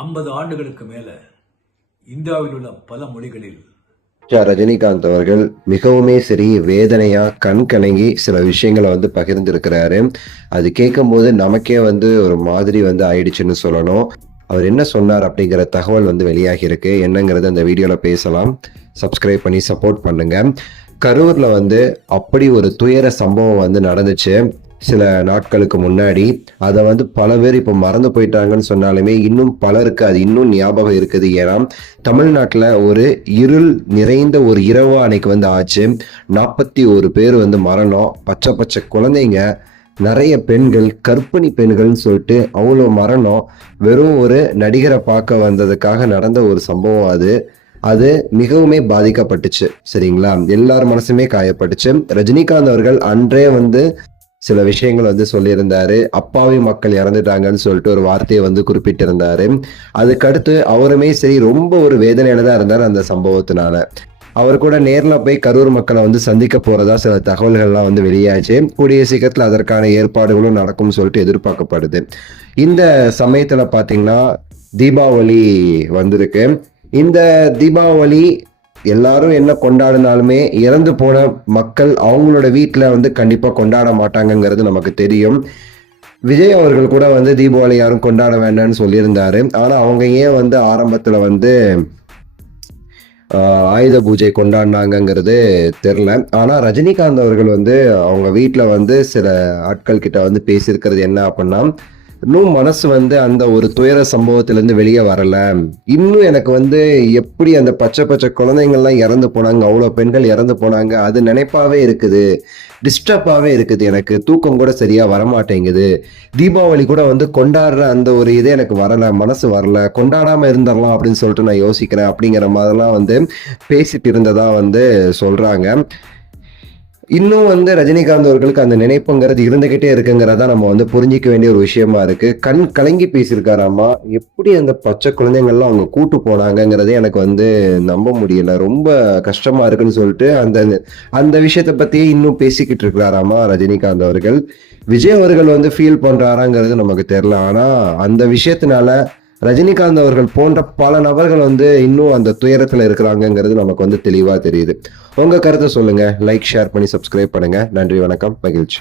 50 ஆண்டுகளுக்கு மேல இந்தியாவில் உள்ள பல மொழிகளில் ரஜினிகாந்த் அவர்கள் மிகவுமே சரி வேதனையா கண் கலங்கி சில விஷயங்களை பகிர்ந்திருக்கிறாரு. அது கேட்கும் போது நமக்கே ஒரு மாதிரி ஆயிடுச்சுன்னு சொல்லணும். அவர் என்ன சொன்னார் அப்படிங்கிற தகவல் வெளியாகி இருக்கு. என்னங்கிறது அந்த வீடியோல பேசலாம். சப்ஸ்கிரைப் பண்ணி சப்போர்ட் பண்ணுங்க. கரூர்ல அப்படி ஒரு துயர சம்பவம் நடந்துச்சு சில நாட்களுக்கு முன்னாடி. அதை பல பேர் இப்போ மறந்து போயிட்டாங்கன்னு சொன்னாலுமே இன்னும் பலருக்கு அது இன்னும் ஞாபகம் இருக்குது. ஏன்னா தமிழ்நாட்டில் ஒரு இருள் நிறைந்த ஒரு இரவு அன்னைக்கு ஆச்சு. 41 பேர் மரணம். பச்சை பச்சை குழந்தைங்க, நிறைய பெண்கள், கர்ப்பிணி பெண்கள்னு சொல்லிட்டு அவ்வளோ மரணம். வெறும் ஒரு நடிகரை பார்க்க வந்ததுக்காக நடந்த ஒரு சம்பவம் அது. அது மிகவுமே பாதிக்கப்பட்டுச்சு. சரிங்களா, எல்லார் மனசுமே காயப்பட்டுச்சு. ரஜினிகாந்த் அவர்கள் அன்றே சில விஷயங்கள் சொல்லியிருந்தாரு. அப்பாவி மக்கள் இறந்துட்டாங்கன்னு சொல்லிட்டு ஒரு வார்த்தையை குறிப்பிட்டிருந்தாரு. அதுக்கடுத்து அவருமே சரி ரொம்ப ஒரு வேதனையில தான் இருந்தார் அந்த சம்பவத்தினால. அவர் கூட நேர்ல போய் கரூர் மக்களை சந்திக்க போறதா சில தகவல்கள்லாம் வெளியாச்சு. கூடிய சீக்கிரத்தில் அதற்கான ஏற்பாடுகளும் நடக்கும்னு சொல்லிட்டு எதிர்பார்க்கப்படுது. இந்த சமயத்துல பாத்தீங்கன்னா தீபாவளி வந்திருக்கு. இந்த தீபாவளி எல்லாரும் என்ன கொண்டாடினாலுமே இறந்து போன மக்கள் அவங்களோட வீட்டில் கண்டிப்பாக கொண்டாட மாட்டாங்கங்கிறது நமக்கு தெரியும். விஜய் அவர்கள் கூட தீபாவளி யாரும் கொண்டாட வேண்டாம்னு சொல்லியிருந்தாரு. ஆனால் அவங்க ஏன் ஆரம்பத்தில் ஆயுத பூஜை கொண்டாடினாங்கிறது தெரில. ஆனால் ரஜினிகாந்த் அவர்கள் அவங்க வீட்டில் சில ஆட்கள் கிட்ட பேசியிருக்கிறது என்ன அப்படின்னா, இன்னும் மனசு அந்த ஒரு துயர சம்பவத்திலேருந்து வெளியே வரல. இன்னும் எனக்கு எப்படி அந்த பச்சை பச்சை குழந்தைங்கள்லாம் இறந்து போனாங்க, அவ்வளோ பெண்கள் இறந்து போனாங்க, அது நினைப்பாவே இருக்குது, டிஸ்டர்பாகவே இருக்குது. எனக்கு தூக்கம் கூட சரியா வரமாட்டேங்குது. தீபாவளி கூட கொண்டாடுற அந்த ஒரு இதே எனக்கு வரல, மனசு வரல, கொண்டாடாம இருந்துடலாம் அப்படின்னு சொல்லிட்டு நான் யோசிக்கிறேன் அப்படிங்கிற மாதிரிலாம் பேசிட்டு இருந்ததா சொல்றாங்க. இன்னும் ரஜினிகாந்த் அவர்களுக்கு அந்த நினைப்புங்கிறது இருந்துகிட்டே இருக்குங்கிறதா நம்ம புரிஞ்சிக்க வேண்டிய ஒரு விஷயமா இருக்கு. கண் கலங்கி பேசியிருக்காராமா. எப்படி அந்த பச்சை குழந்தைங்கள்லாம் அவங்க கூட்டு போனாங்கிறதே எனக்கு நம்ப முடியல. ரொம்ப கஷ்டமா இருக்குன்னு சொல்லிட்டு அந்த அந்த விஷயத்த பத்தியே இன்னும் பேசிக்கிட்டு இருக்கிறாராமா ரஜினிகாந்த் அவர்கள். விஜய் அவர்கள் ஃபீல் பண்றாராங்கிறது நமக்கு தெரியல. ஆனா அந்த விஷயத்தினால ரஜினிகாந்த் அவர்கள் போன்ற பல நபர்கள் இன்னும் அந்த துயரத்துல இருக்கிறாங்கிறது நமக்கு தெளிவா தெரியுது. உங்க கருத்தை சொல்லுங்க. லைக், ஷேர் பண்ணி சப்ஸ்கிரைப் பண்ணுங்க. நன்றி, வணக்கம், மகிழ்ச்சி.